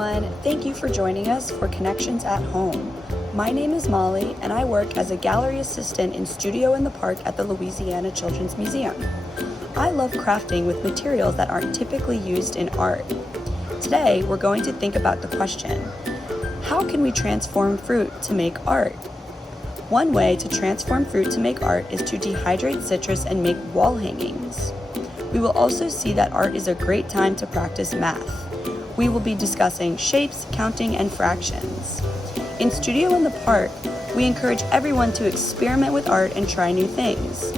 everyone, thank you for joining us for Connections at Home. My name is Molly and I work as a gallery assistant in Studio in the Park at the Louisiana Children's Museum. I love crafting with materials that aren't typically used in art. Today, we're going to think about the question, how can we transform fruit to make art? One way to transform fruit to make art is to dehydrate citrus and make wall hangings. We will also see that art is a great time to practice math. We will be discussing shapes, counting, and fractions. In Studio in the Park, we encourage everyone to experiment with art and try new things.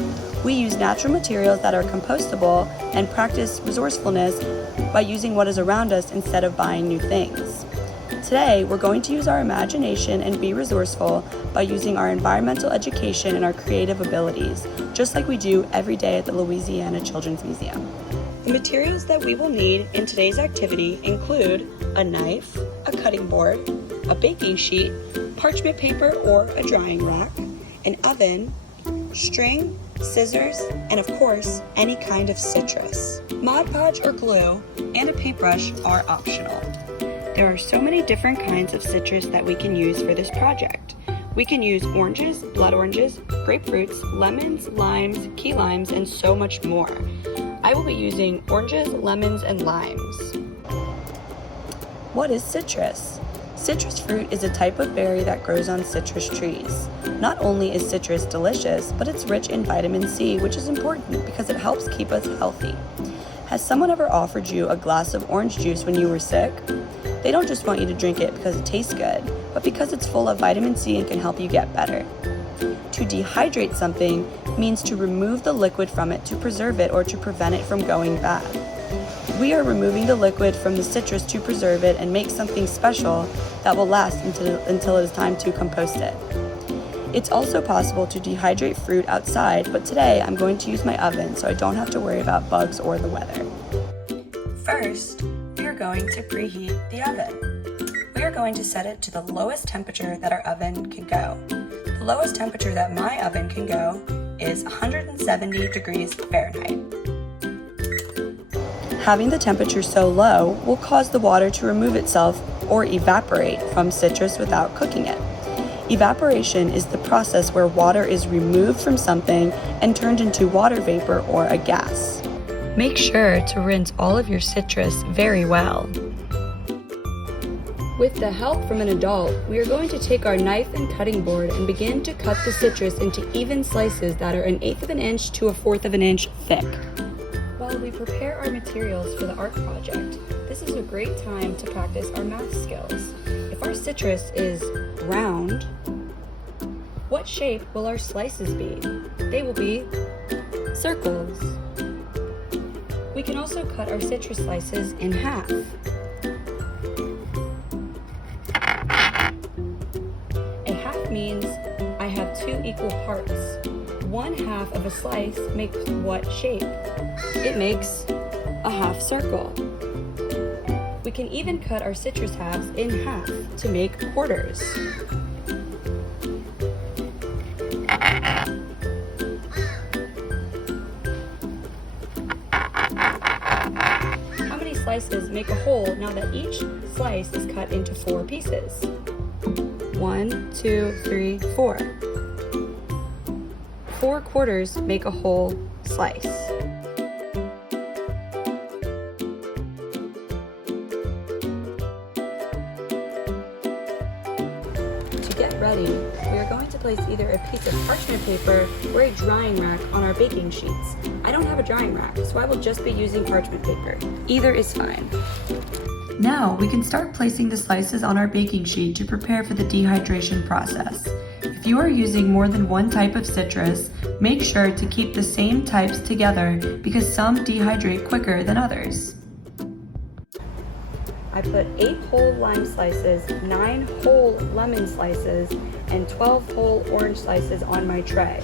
We use natural materials that are compostable and practice resourcefulness by using what is around us instead of buying new things. Today, we're going to use our imagination and be resourceful by using our environmental education and our creative abilities, just like we do every day at the Louisiana Children's Museum. The materials that we will need in today's activity include a knife, a cutting board, a baking sheet, parchment paper or a drying rack, an oven, string, scissors, and of course, any kind of citrus. Mod Podge or glue and a paintbrush are optional. There are so many different kinds of citrus that we can use for this project. We can use oranges, blood oranges, grapefruits, lemons, limes, key limes, and so much more. I will be using oranges, lemons, and limes. What is citrus? Citrus fruit is a type of berry that grows on citrus trees. Not only is citrus delicious, but it's rich in vitamin C, which is important because it helps keep us healthy. Has someone ever offered you a glass of orange juice when you were sick? They don't just want you to drink it because it tastes good, but because it's full of vitamin C and can help you get better. To dehydrate something means to remove the liquid from it to preserve it or to prevent it from going bad. We are removing the liquid from the citrus to preserve it and make something special that will last until it is time to compost it. It's also possible to dehydrate fruit outside, but today I'm going to use my oven so I don't have to worry about bugs or the weather. First, we are going to preheat the oven. We are going to set it to the lowest temperature that our oven can go. The lowest temperature that my oven can go is 170 degrees Fahrenheit. Having the temperature so low will cause the water to remove itself or evaporate from citrus without cooking it. Evaporation is the process where water is removed from something and turned into water vapor or a gas. Make sure to rinse all of your citrus very well. With the help from an adult, we are going to take our knife and cutting board and begin to cut the citrus into even slices that are 1/8 of an inch to 1/4 of an inch thick. While we prepare our materials for the art project, this is a great time to practice our math skills. If our citrus is round, what shape will our slices be? They will be circles. We can also cut our citrus slices in half. A half means I have 2 equal parts. 1/2 of a slice makes what shape? It makes a half circle. We can even cut our citrus halves in half to make quarters. How many slices make a whole now that each slice is cut into 4 pieces? 1, 2, 3, 4. 4 quarters make a whole slice. To get ready, we are going to place either a piece of parchment paper or a drying rack on our baking sheets. I don't have a drying rack, so I will just be using parchment paper. Either is fine. Now we can start placing the slices on our baking sheet to prepare for the dehydration process. If you are using more than one type of citrus, make sure to keep the same types together because some dehydrate quicker than others. I put 8 whole lime slices, 9 whole lemon slices, and 12 whole orange slices on my tray.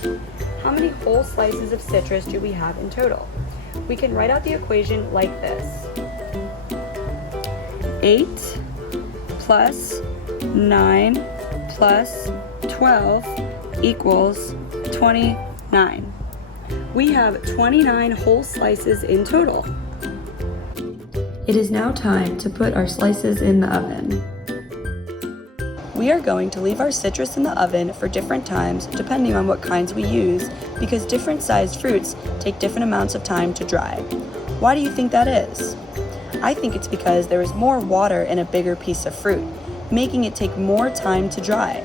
How many whole slices of citrus do we have in total? We can write out the equation like this. 8 plus 9 plus 12 equals 29. We have 29 whole slices in total. It is now time to put our slices in the oven. We are going to leave our citrus in the oven for different times depending on what kinds we use, because different sized fruits take different amounts of time to dry. Why do you think that is? I think it's because there is more water in a bigger piece of fruit, making it take more time to dry.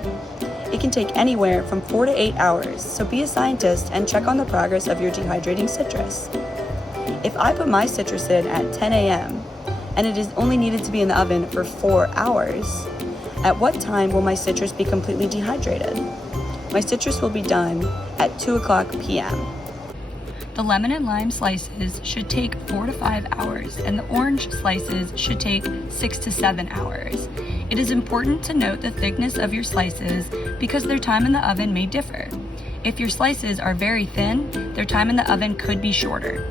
It can take anywhere from 4 to 8 hours, so be a scientist and check on the progress of your dehydrating citrus. If I put my citrus in at 10 a.m. and it is only needed to be in the oven for 4 hours, at what time will my citrus be completely dehydrated? My citrus will be done at 2 o'clock p.m. The lemon and lime slices should take 4 to 5 hours, and the orange slices should take 6 to 7 hours. It is important to note the thickness of your slices because their time in the oven may differ. If your slices are very thin, their time in the oven could be shorter.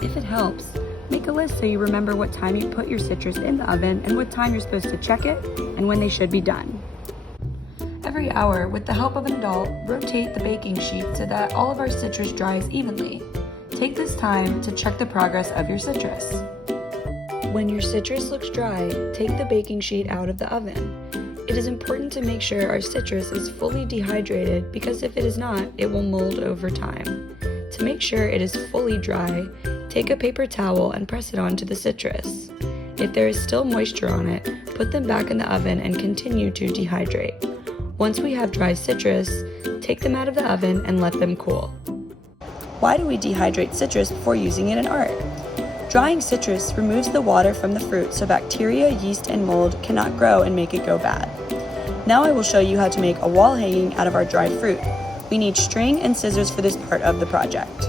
If it helps, make a list so you remember what time you put your citrus in the oven and what time you're supposed to check it and when they should be done. Every hour, with the help of an adult, rotate the baking sheet so that all of our citrus dries evenly. Take this time to check the progress of your citrus. When your citrus looks dry, take the baking sheet out of the oven. It is important to make sure our citrus is fully dehydrated because if it is not, it will mold over time. To make sure it is fully dry, take a paper towel and press it onto the citrus. If there is still moisture on it, put them back in the oven and continue to dehydrate. Once we have dry citrus, take them out of the oven and let them cool. Why do we dehydrate citrus before using it in art? Drying citrus removes the water from the fruit so bacteria, yeast, and mold cannot grow and make it go bad. Now I will show you how to make a wall hanging out of our dried fruit. We need string and scissors for this part of the project.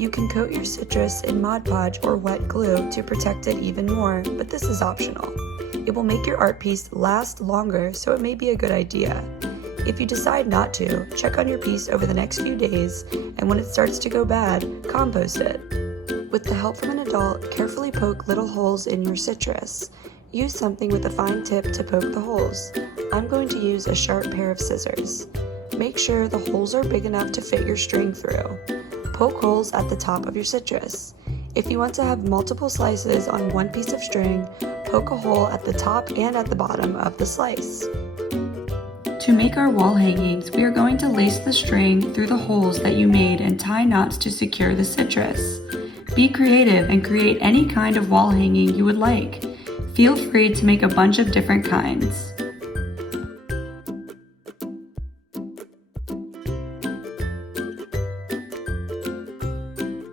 You can coat your citrus in Mod Podge or wet glue to protect it even more, but this is optional. It will make your art piece last longer, so it may be a good idea. If you decide not to, check on your piece over the next few days, and when it starts to go bad, compost it. With the help from an adult, carefully poke little holes in your citrus. Use something with a fine tip to poke the holes. I'm going to use a sharp pair of scissors. Make sure the holes are big enough to fit your string through. Poke holes at the top of your citrus. If you want to have multiple slices on one piece of string, poke a hole at the top and at the bottom of the slice. To make our wall hangings, we are going to lace the string through the holes that you made and tie knots to secure the citrus. Be creative and create any kind of wall hanging you would like. Feel free to make a bunch of different kinds.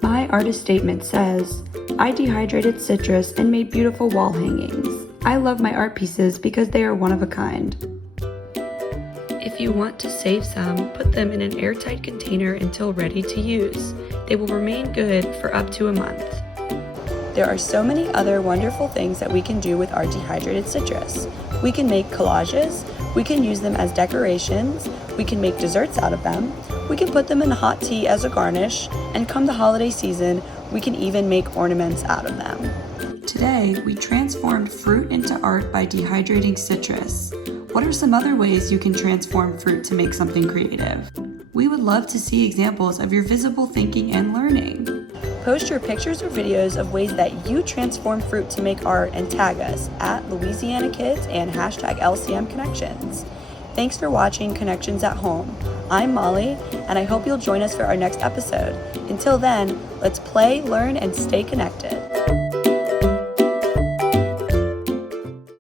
My artist statement says, I dehydrated citrus and made beautiful wall hangings. I love my art pieces because they are one of a kind. If you want to save some, put them in an airtight container until ready to use. They will remain good for up to a month. There are so many other wonderful things that we can do with our dehydrated citrus. We can make collages, we can use them as decorations, we can make desserts out of them, we can put them in hot tea as a garnish, and come the holiday season, we can even make ornaments out of them. Today, we transformed fruit into art by dehydrating citrus. What are some other ways you can transform fruit to make something creative? We would love to see examples of your visible thinking and learning. Post your pictures or videos of ways that you transform fruit to make art and tag us at Louisiana Kids and hashtag LCM Connections. Thanks for watching Connections at Home. I'm Molly, and I hope you'll join us for our next episode. Until then, let's play, learn, and stay connected.